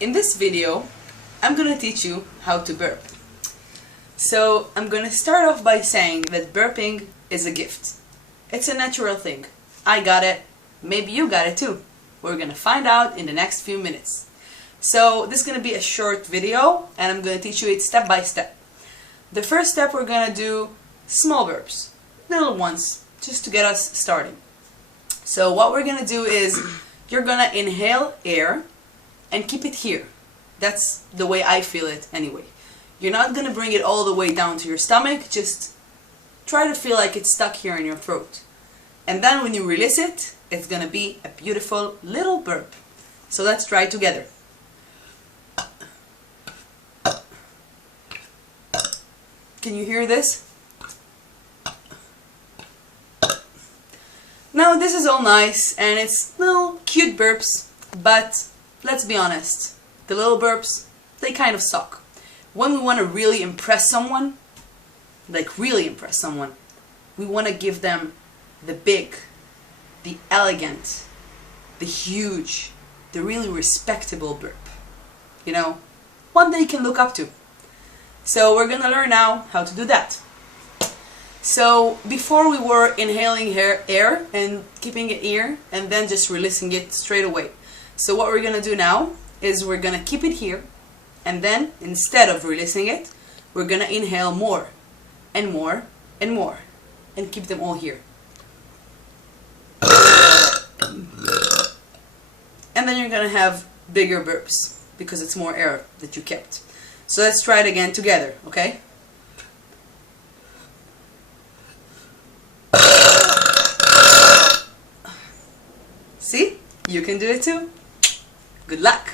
In this video, I'm gonna teach you how to burp. So I'm gonna start off by saying that burping is a gift. It's a natural thing. I got it, maybe you got it too. We're gonna find out in the next few minutes. So this is gonna be a short video and I'm gonna teach you it step by step. The first step, we're gonna do small burps, little ones, just to get us started. So what we're gonna do is you're gonna inhale air and keep it here. That's the way I feel it anyway. You're not gonna bring it all the way down to your stomach, just try to feel like it's stuck here in your throat. And then when you release it, it's gonna be a beautiful little burp. So let's try it together. Can you hear this? Now this is all nice and it's little cute burps, but let's be honest, the little burps, they kind of suck. When we want to really impress someone, like really impress someone, we want to give them the big, the elegant, the huge, the really respectable burp. You know, one that you can look up to. So we're gonna learn now how to do that. So before we were inhaling air and keeping it here and then just releasing it straight away. So what we're gonna do now is we're gonna keep it here and then instead of releasing it, we're gonna inhale more and more and more and keep them all here. And then you're gonna have bigger burps because it's more air that you kept. So let's try it again together, okay? See? You can do it too. Good luck!